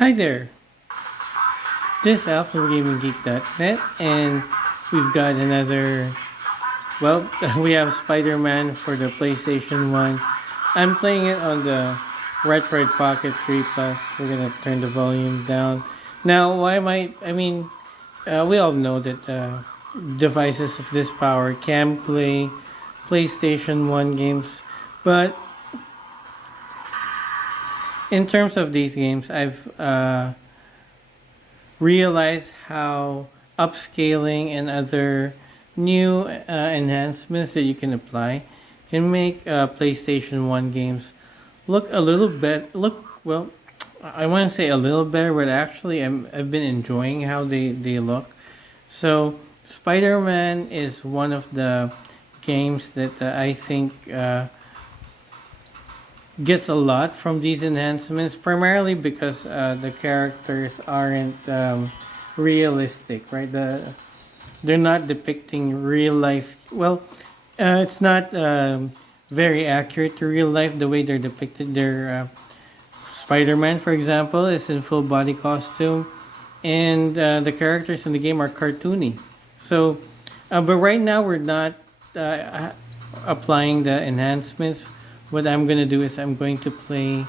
Hi there, this is Al from GamingGeek.net, and we've got another. Well, we have Spider-Man for the PlayStation 1. I'm playing it on the Retroid Pocket 3 Plus. We're gonna turn the volume down. Now, why am we all know that devices of this power can play PlayStation 1 games, but in terms of these games, I've realize how upscaling and other new enhancements that you can apply can make PlayStation 1 games look a little bit look well. I want to say a little better, but actually I've been enjoying how they look. So Spider-Man is one of the games that I think gets a lot from these enhancements, primarily because the characters aren't realistic, right? They're not depicting real life. Well, it's not very accurate to real life the way they're depicted. Spider-Man, for example, is in full body costume, and the characters in the game are cartoony. So, but right now we're not applying the enhancements. What I'm gonna do is I'm going to play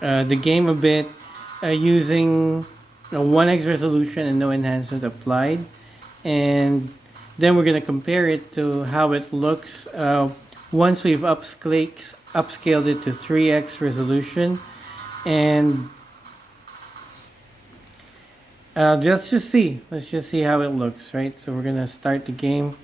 the game a bit using a 1x resolution and no enhancement applied, and then we're gonna compare it to how it looks once we've upscaled it to 3x resolution, and let's just see how it looks, right? So we're gonna start the game.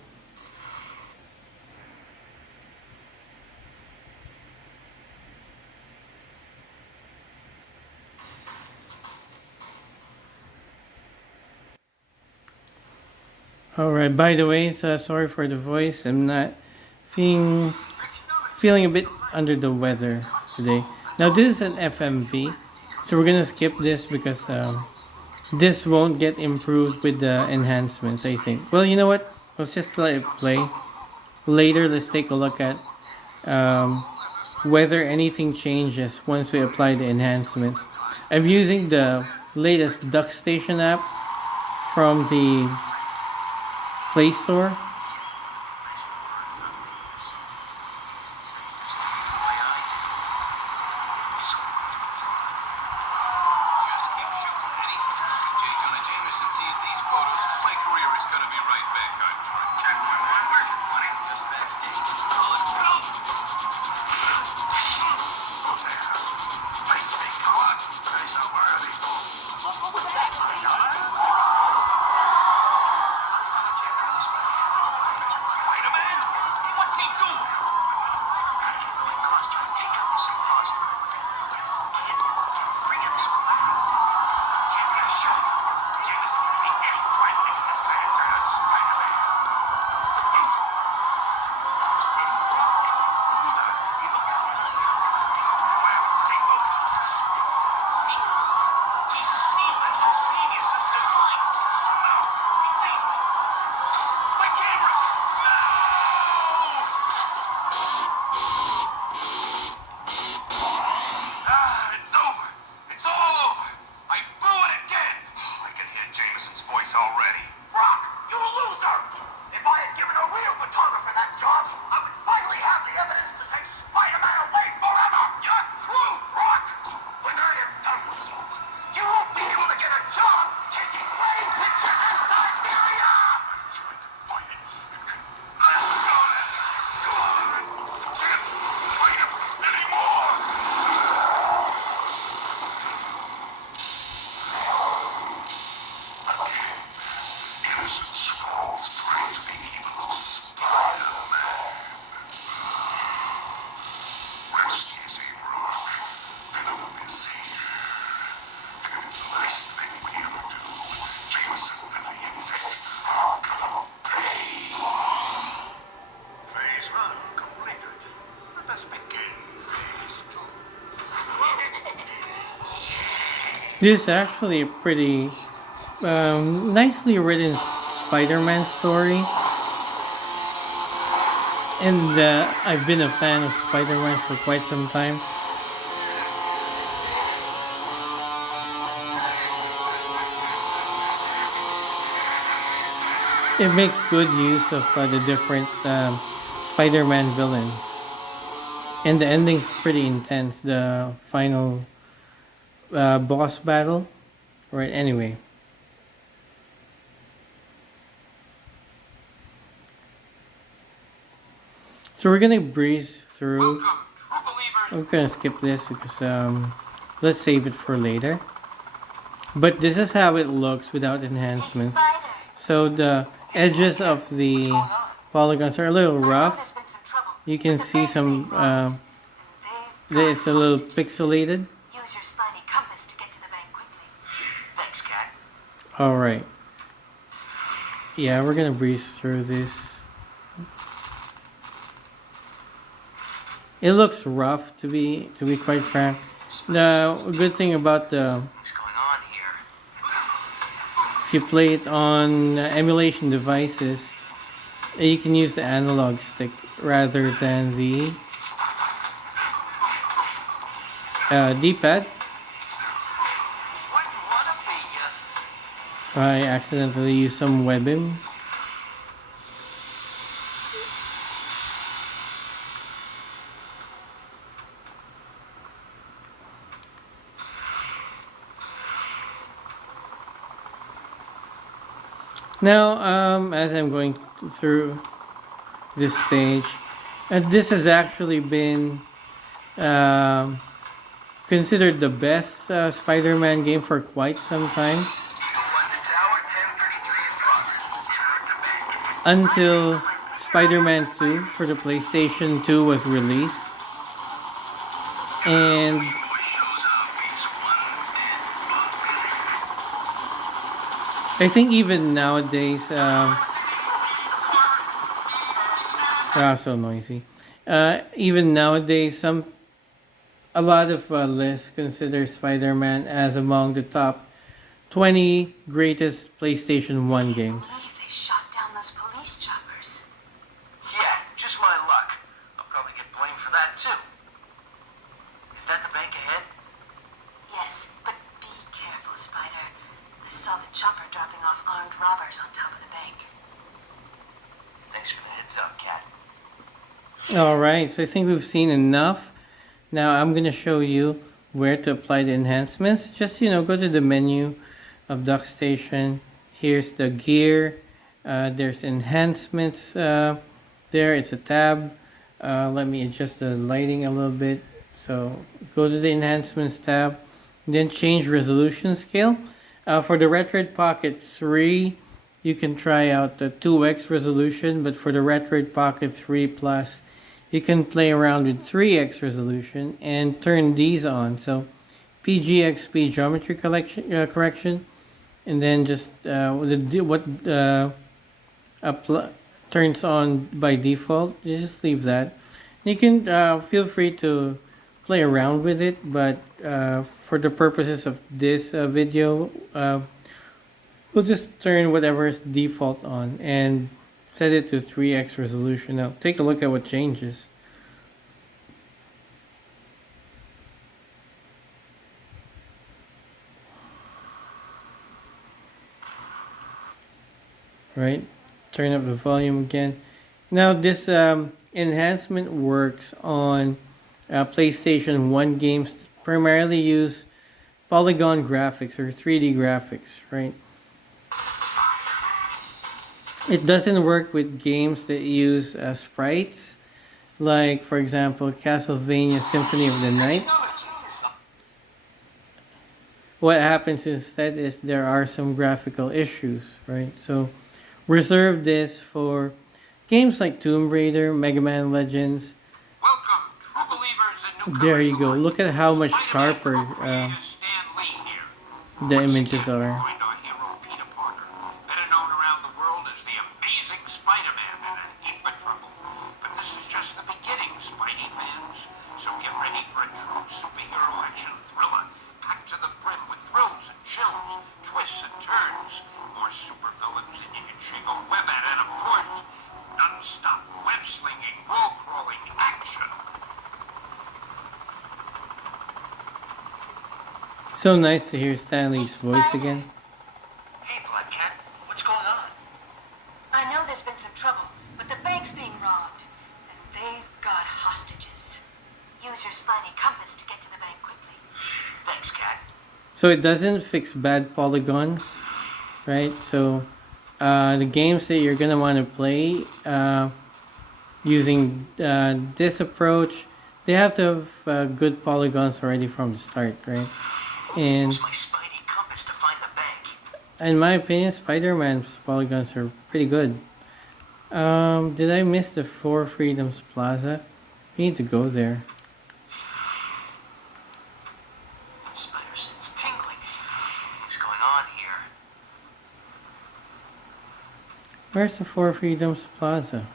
All right. By the way, so sorry for the voice. I'm not feeling feeling a bit under the weather today. Now this is an FMV, so we're gonna skip this because this won't get improved with the enhancements. I think. Well, you know what? Let's just let it play. Later, let's take a look at um, whether anything changes once we apply the enhancements. I'm using the latest Duckstation app from the Play Store. Already. Brock, you loser! If I had given a real photographer that job, I would finally have the evidence to take Spider-Man away forever! You're through, Brock! When I am done with you, you won't be able to get a job taking rain pictures in Siberia! I'm trying to fight it. Let's go! I can't fight him anymore! Innocence falls prey to the evil of Spider-Man. Rest easy, Brock. Venom is here. And it's the last thing we ever do. Jameson and the insect are gonna pay. Phase 1 completed. Let us begin phase 2. This is actually a pretty nicely written Spider-Man story, and I've been a fan of Spider-Man for quite some time. It makes good use of the different Spider-Man villains, and the ending's pretty intense. The final boss battle, right? Anyway, so we're gonna breeze through. Welcome, true believers. I'm gonna skip this because let's save it for later. But this is how it looks without Hey, enhancements. Spider. So the edges of What's the going on? polygons are a little I know rough. there's been some trouble. You can with the see base being some robbed, and they've got it's a little hostages. pixelated. Use your Spidey compass to get to the bank quickly. Thanks, Cat. All right. Yeah, we're gonna breeze through this. It looks rough to be quite frank. The good thing about the What's going on here? if you play it on emulation devices, you can use the analog stick rather than the D-pad. Wouldn't wanna be ya. I accidentally used some webbing. Now, as I'm going through this stage, this has actually been um considered the best Spider-Man game for quite some time. Eagle 1 to tower, 1033 in progress. Until Spider-Man 2 for the PlayStation 2 was released. And I think even nowadays, so noisy. Even nowadays, a lot of lists consider Spider-Man as among the top 20 greatest PlayStation 1 games. I believe they shot down those police choppers. Yeah, just my luck. I'll probably get blamed for that too. Is that the bank ahead? Yes, but be careful, Spider. I saw the chopper dropping off armed robbers on top of the bank. Thanks for the heads up, Cat. Alright, so I think we've seen enough. Now I'm going to show you where to apply the enhancements. Just, go to the menu of Duckstation. Here's the gear. There's enhancements there. It's a tab. Let me adjust the lighting a little bit. So go to the enhancements tab. Then change resolution scale. For the Retroid Pocket 3, you can try out the 2x resolution. But for the Retroid Pocket 3 Plus, you can play around with 3x resolution and turn these on. So PGXP geometry correction, and then just turns on by default. You just leave that. You can feel free to play around with it, but for the purposes of this video, we'll just turn whatever is default on and set it to 3x resolution. Now take a look at what changes. Right, turn up the volume again. Now this enhancement works on PlayStation 1 games, primarily use polygon graphics or 3D graphics, right? It doesn't work with games that use sprites, like for example Castlevania Symphony of the Night. What happens instead is there are some graphical issues, right? So reserve this for games like Tomb Raider, Mega Man Legends. Welcome, true believers and newcomers. There you go. alike. Look at how much Spider-Man sharper co-creator Stan Lee here. the Once images again, are. joined our hero Peter Parker, better known around the world as the Amazing Spider-Man in a heap of trouble. But this is just the beginning, Spidey fans. So get ready for a true superhero action thriller, packed to the brim with thrills and chills, twists and turns, more supervillains than you can shake a web at, and of course, non-stop web-slinging, wall-crawling action. So nice to hear Stanley's voice again. Hey, Black Cat, what's going on? I know there's been some trouble, but the bank's being robbed, and they've got hostages. Use your Spidey compass to get to the bank quickly. Thanks, Cat. So it doesn't fix bad polygons, right? So the games that you're gonna want to play using this approach, they have to have good polygons already from the start, right? And Use my Spidey compass to find the bank. in my opinion, Spider-Man's polygons are pretty good. Did I miss the Four Freedoms Plaza? We need to go there. Spider sense tingling. What's going on here? Where's the Four Freedoms Plaza?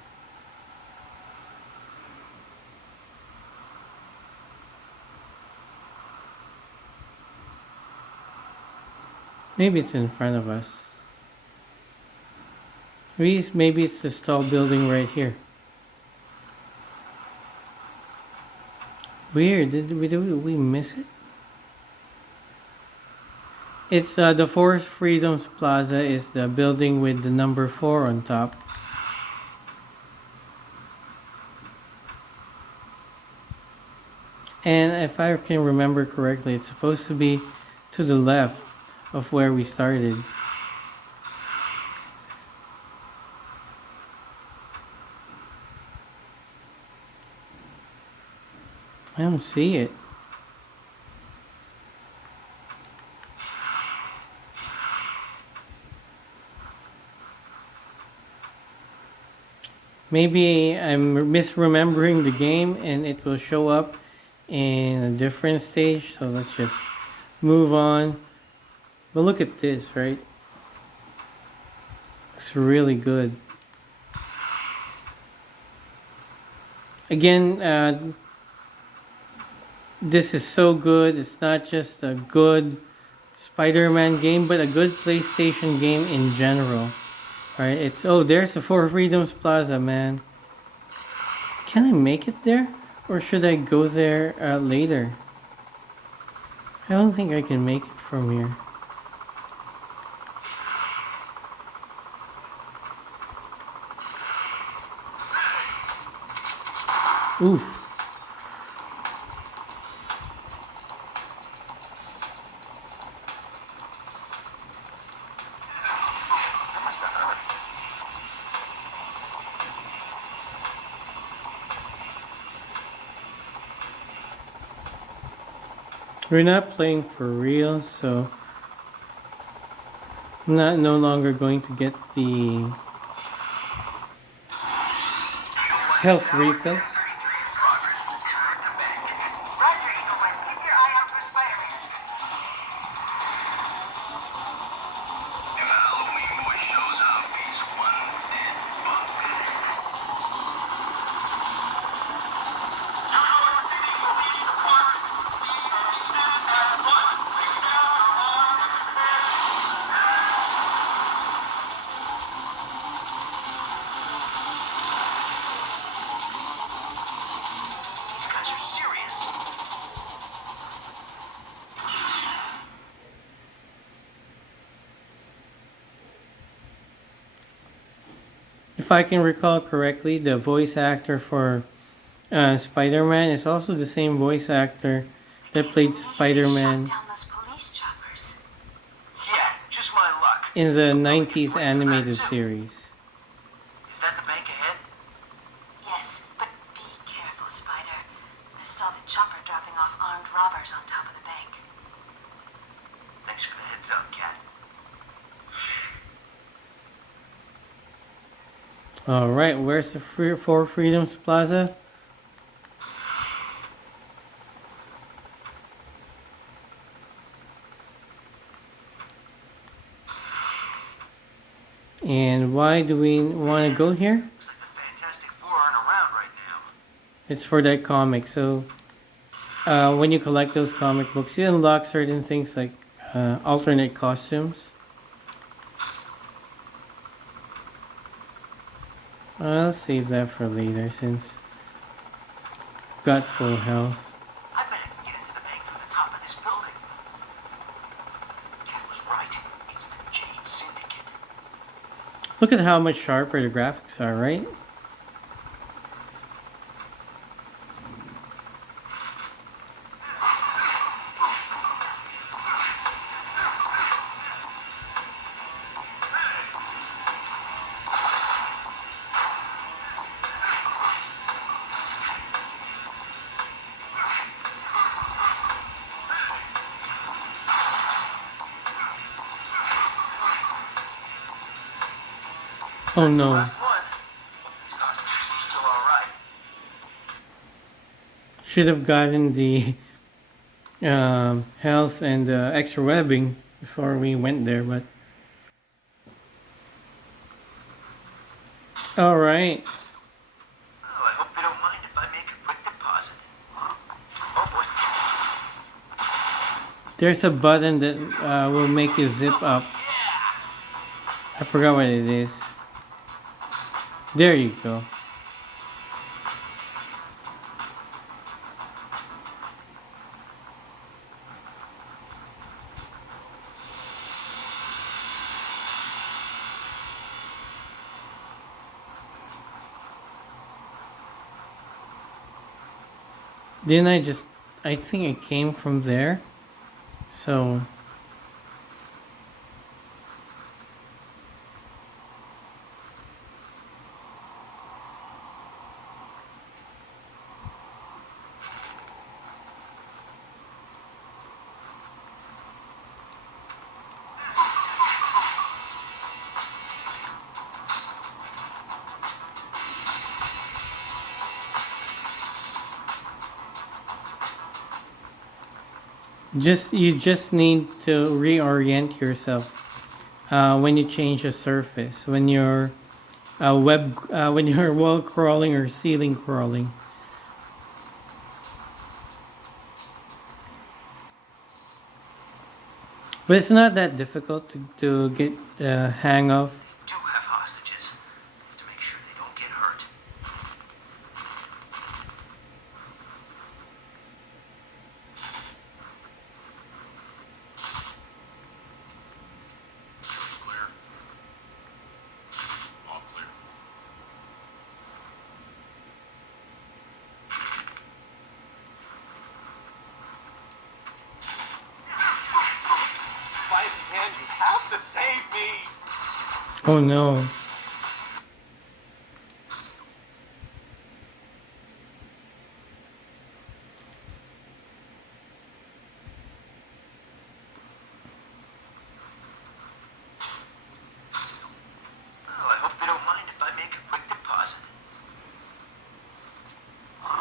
Maybe it's in front of us. Maybe it's this tall building right here. Weird. Did we miss it? It's the Four Freedoms Plaza is the building with the number 4 on top. And if I can remember correctly, it's supposed to be to the left of where we started. I don't see it. Maybe I'm misremembering the game and it will show up in a different stage. So let's just move on. But look at this, right? Looks really good. Again, this is so good. It's not just a good Spider-Man game, but a good PlayStation game in general. Right? It's there's the Four Freedoms Plaza, man. Can I make it there, or should I go there later? I don't think I can make it from here. Oof. We're not playing for real, so I'm no longer going to get the health refills. If I can recall correctly, the voice actor for Spider-Man is also the same voice actor that played Spider-Man Shot down those police choppers. Yeah, just my luck. in the 90s animated series. Is that the bank ahead? Yes, but be careful, Spider. I saw the chopper dropping off armed robbers on top of the bank. Thanks for the heads up, Cat. Alright, where's the Four Freedoms Plaza? And why do we want to go here? Looks like the Fantastic Four aren't around right now. It's for that comic. So when you collect those comic books, you unlock certain things like alternate costumes. I'll save that for later since I've got full health. I bet I can get into the bank through the top of this building. Cat was right. It's the Jade Syndicate. Look at how much sharper the graphics are, right? Oh That's the no. last one. These hostages are still alright. Should have gotten the health and extra webbing before we went there, but all right. Oh, I hope they don't mind if I make a quick deposit. Oh boy. There's a button that will make you zip up. I forgot what it is. There you go. Didn't I just... I think it came from there. So... you just need to reorient yourself when you change a surface, when you're when you're wall crawling or ceiling crawling. But it's not that difficult to get the hang of. Do have hostages. Have to make sure they don't get hurt. Clear. All clear. Spider-Man, you have to save me! Oh no. Oh, I hope they don't mind if I make a quick deposit.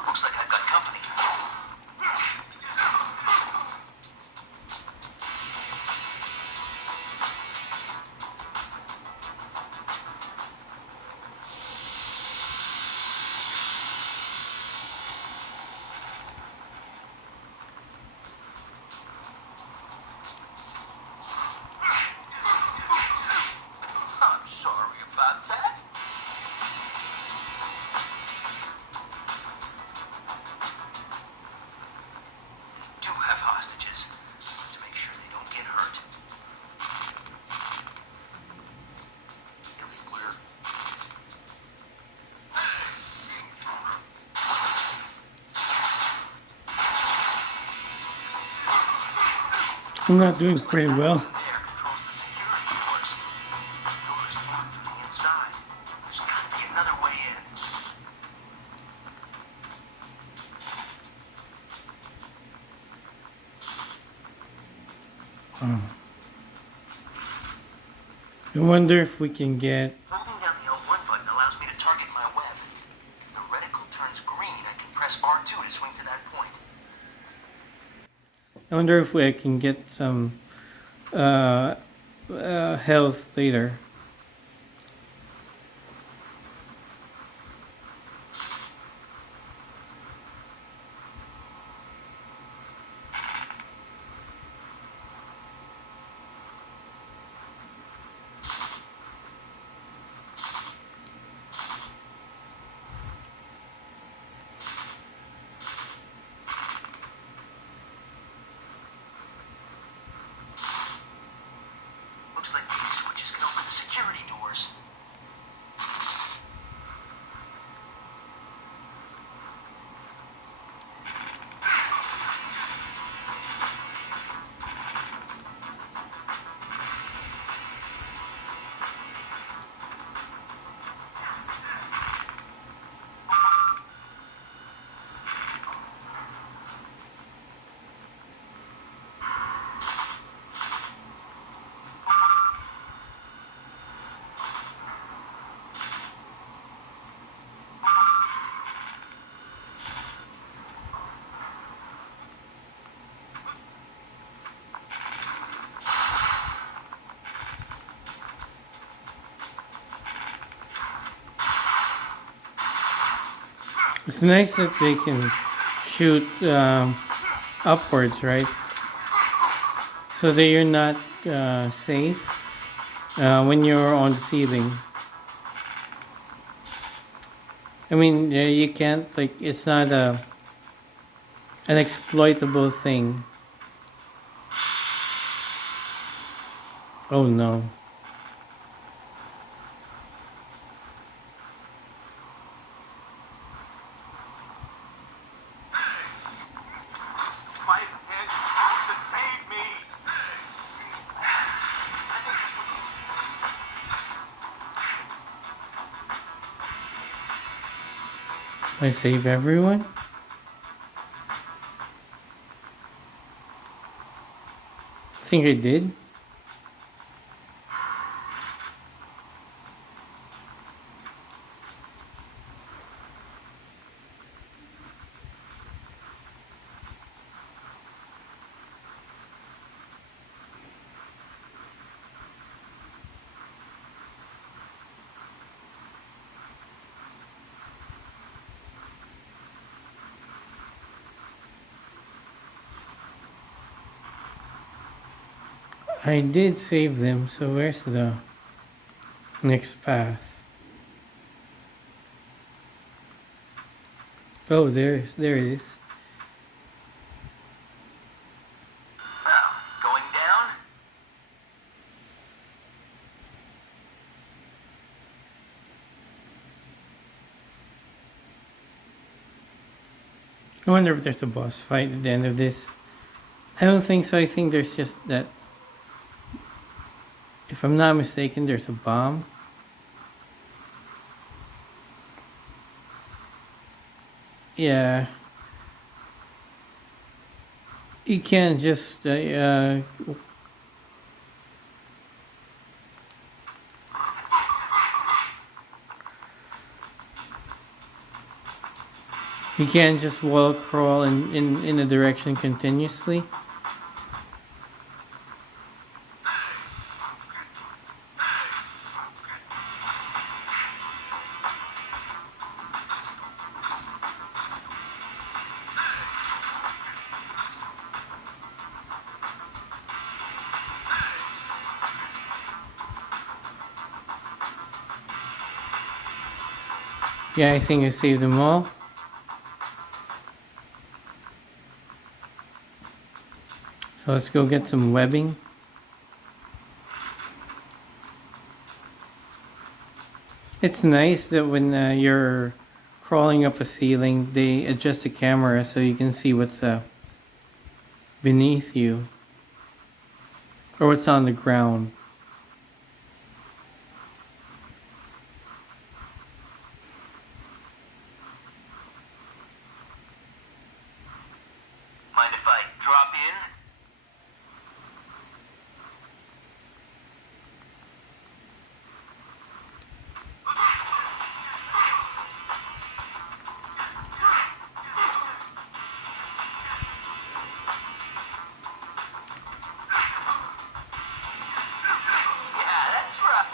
Looks like I've got company. I'm sorry about that. They do have hostages. Have to make sure they don't get hurt. Hear me clear? I'm not doing pretty well. There controls the security doors. The door is locked from the inside. There's gotta be another way in. I wonder if we can get... Holding down the L1 button allows me to target my web. If the reticle turns green, I can press R2 to swing to that point. I wonder if I can get some health later. Looks like these switches can open the It's nice that they can shoot upwards, right? So that you're not safe when you're on the ceiling. I mean, yeah, you can't, like, it's not an exploitable thing. Oh no. Spider-Man, you have to save me! Let's make this look easy. I save everyone? I think I did. I did save them, so where's the next path? Oh, there it is. Well, going down? I wonder if there's a boss fight at the end of this. I don't think so. I think there's just that. If I'm not mistaken, there's a bomb. Yeah. You can't just you can't just wall crawl in a direction continuously. Yeah, I think I saved them all. So let's go get some webbing. It's nice that when you're crawling up a ceiling, they adjust the camera so you can see what's beneath you or what's on the ground. Mind if I drop in? Yeah, that's right.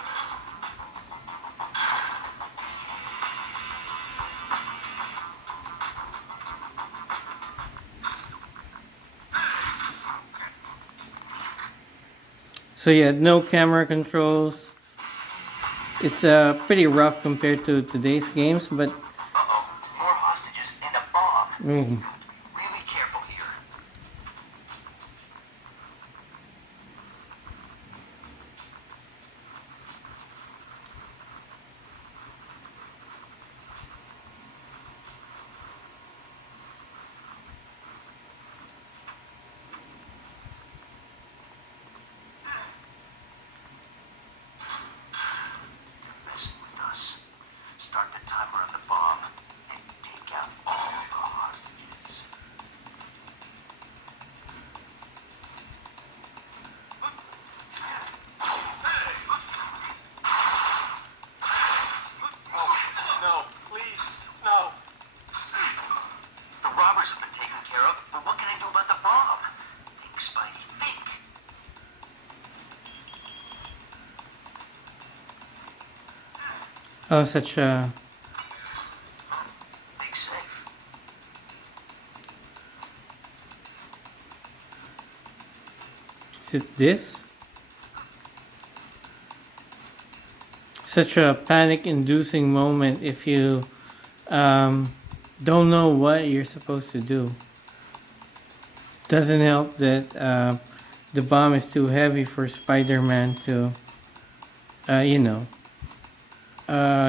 So yeah, no camera controls. It's pretty rough compared to today's games, but Uh-oh, more hostages and a bomb. mm, Have to be really careful here. They're messing with us. Start the timer on the bomb and take out all the hostages. No, please, no. The robbers have been taken care of, but what can I do about the bomb? Think, Spidey, think. oh, such a Big safe. it this? Such a panic-inducing moment if you don't know what you're supposed to do. Doesn't help that the bomb is too heavy for Spider-Man to, you know,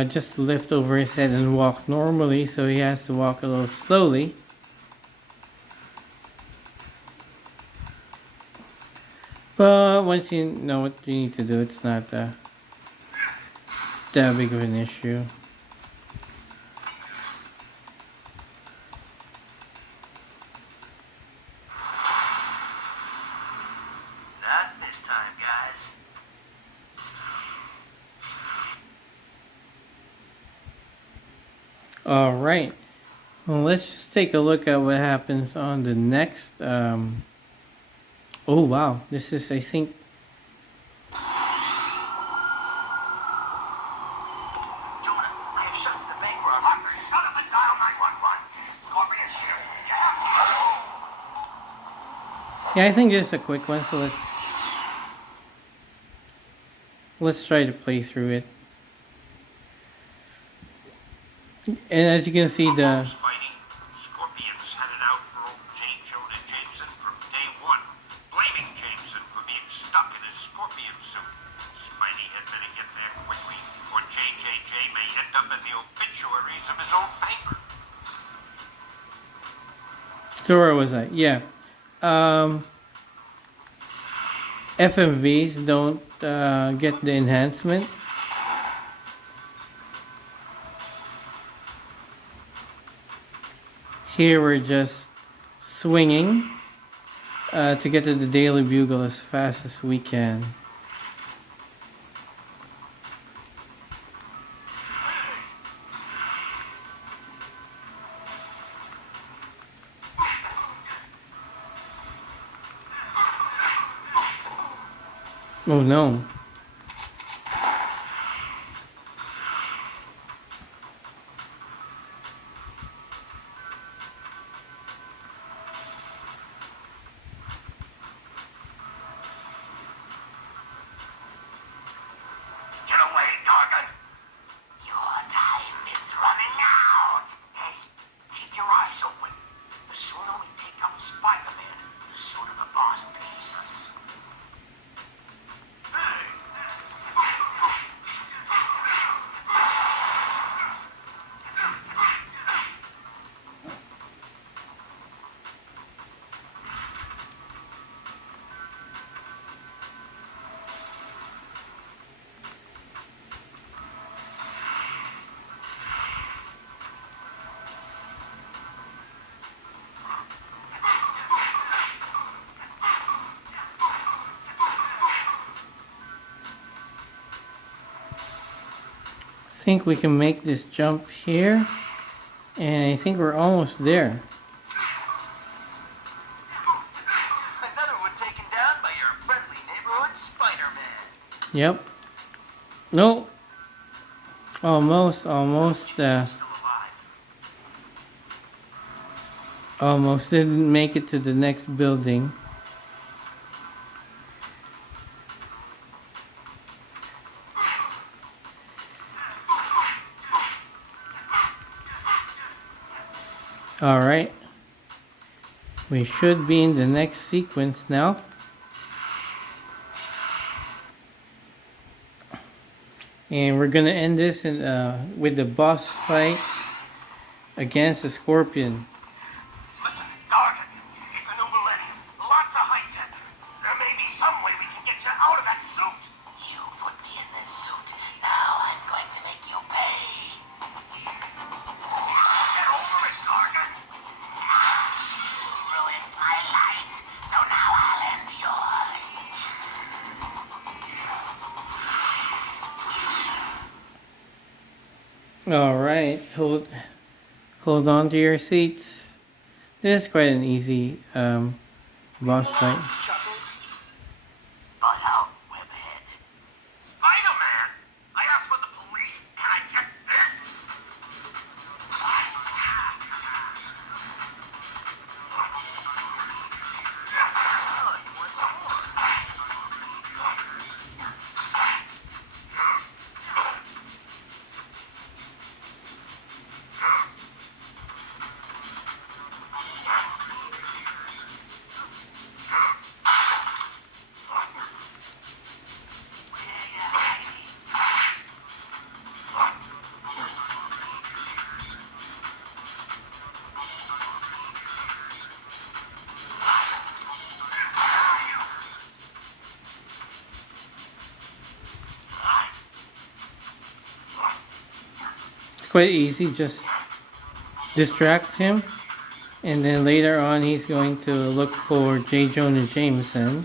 just lift over his head and walk normally, so he has to walk a little slowly. But once you know what you need to do, it's not that big of an issue. Not this time, guys. Alright. Well, let's just take a look at what happens on the next. Oh, wow. This is, I think. Jonah, I have shut to the bank robbery. Parker, shut up and dial 911. Scorpion's here. You have to go. Yeah, I think this is a quick one, so let's try to play through it. And as you can see, the Spidey, Scorpions headed out for old J. Jonah Jameson from day one, blaming Jameson for being stuck in his scorpion suit. Spidey had better get there quickly, or JJJ may end up in the obituaries of his own paper. so where was I? Yeah. FMVs don't get the enhancement. Here we're just swinging to get to the Daily Bugle as fast as we can. Oh no. Get away, Gargan. Your time is running out. Hey, keep your eyes open. The sooner we take out Spider-Man, the sooner the boss pays us. I think we can make this jump here, and I think we're almost there. Another one taken down by your friendly neighborhood Spider-Man. Yep. No. Almost. Still alive. Almost didn't make it to the next building. Alright. We should be in the next sequence now. And we're gonna end this with the boss fight against the Scorpion. Listen, Gargan, it's a new millennium. Lots of high-tech. There may be some way we can get you out of that suit. You put me in this suit. Now I'm going to make you pay. Get over it, Gargan. You ruined my life, so now I'll end yours. Alright, hold on to your seats. This is quite an easy boss fight. Chuckles. But out, webhead. Spider-Man? I asked for the police, and I get this? Oh, you want some more? quite easy. Just distract him, and then later on he's going to look for J. Jonah Jameson. Wonder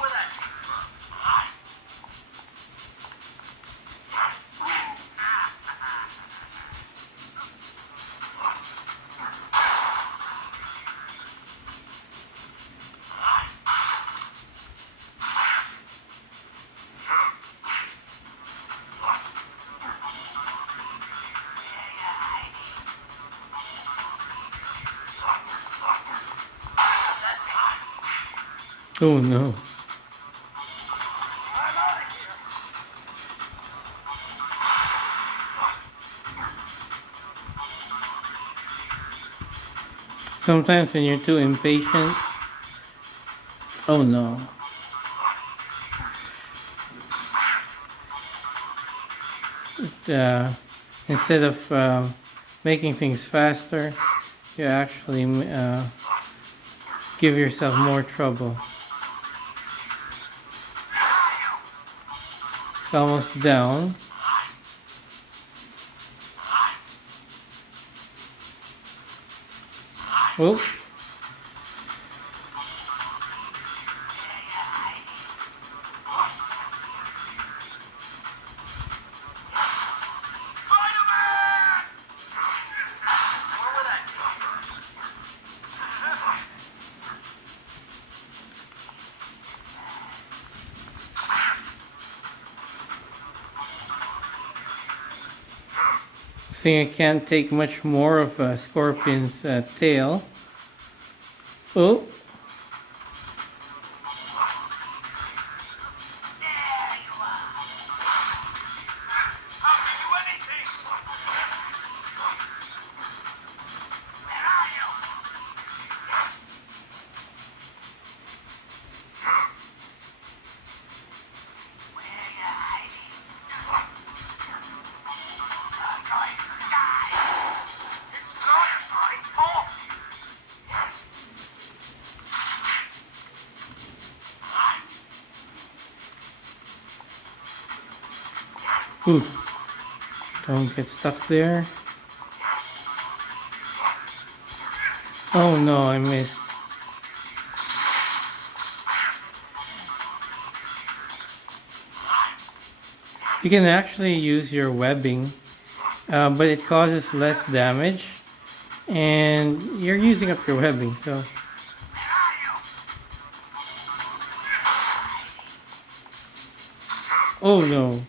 where that came from. Oh no. I'm out of here. Sometimes when you're too impatient. Oh no. Instead of making things faster, you actually give yourself more trouble. It's almost down. Oh. Spider-Man! Wonder where that came from. I think I can't take much more of a scorpion's tail. Oh. There you are. How can you do anything? Where are you? Where are you hiding? You're going to die. It's not my fault. Ooh. Don't get stuck there. Oh no, I missed. You can actually use your webbing, but it causes less damage, and you're using up your webbing, so. Where are you? Oh no.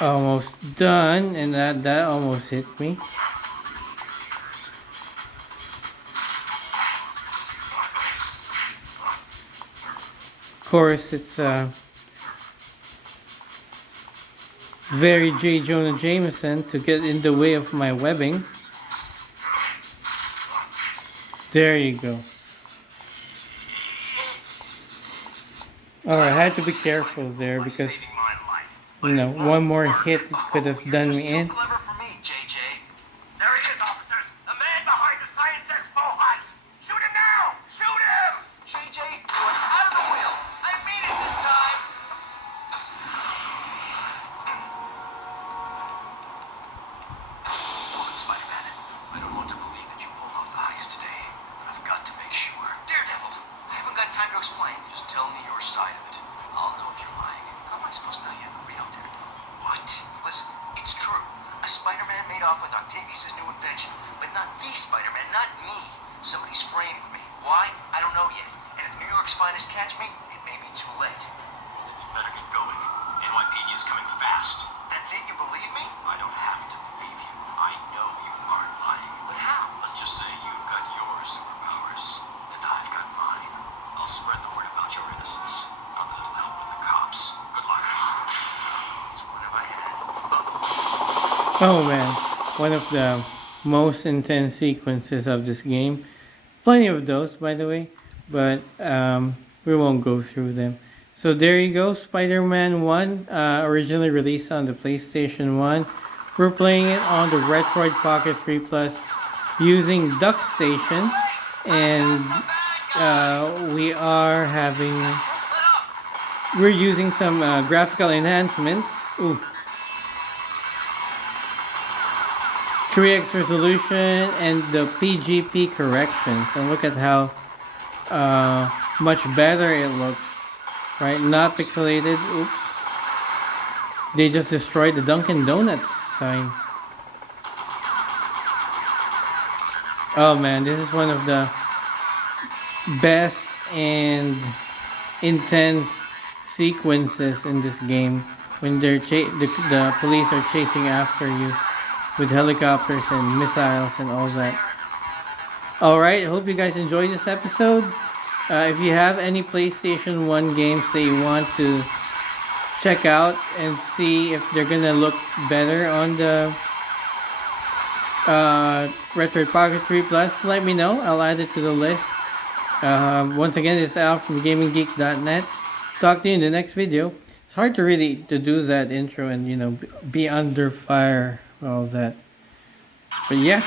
Almost done, and that almost hit me. Of course, it's very J. Jonah Jameson to get in the way of my webbing. There you go. Alright, I had to be careful there because, Saving my life. you know, one more hit could have You're done just me too in. clever for me, JJ. There he is, officers. The man behind the Science Expo heist. Shoot him now! Shoot him! JJ, you're out of the wheel. I mean it this time. Look, Spider-Man. I don't want to believe that you pulled off the heist today, but I've got to make sure. Daredevil, I haven't got time to explain. Just tell me your side of it. I'll know if you're lying. How am I supposed to know you're the real Daredevil? What? Listen, it's true. A Spider-Man made off with Octavius' new invention, but not the Spider-Man, not me. Somebody's framed me. Why? I don't know yet. And if New York's finest catch me, it may be too late. Well, then you better get going. NYPD is coming fast. That's it? You believe me? I don't have to believe you. I know you aren't lying. But how? Let's just say you've got your superpowers, and I've got mine. I'll spread the word about your innocence. Not that it'll help with the cops. Good luck. It's one if I had. Oh man, one of the most intense sequences of this game. Plenty of those, by the way, but we won't go through them. So there you go, Spider-Man 1, originally released on the PlayStation 1. We're playing it on the Retroid Pocket 3 Plus using Duckstation, and we're using some graphical enhancements Ooh. 3x resolution and the PGP corrections. And look at how much better it looks. Right? Not pixelated. Oops. They just destroyed the Dunkin' Donuts sign. Oh man, this is one of the best and intense sequences in this game when the police are chasing after you with helicopters and missiles and all that. Alright, I hope you guys enjoyed this episode. If you have any PlayStation 1 games that you want to check out and see if they're gonna look better on the Retroid Pocket 3 Plus, let me know. I'll add it to the list. Once again, it's out from GamingGeek.net. Talk to you in the next video. It's hard to really to do that intro and be under fire, all that. But yeah.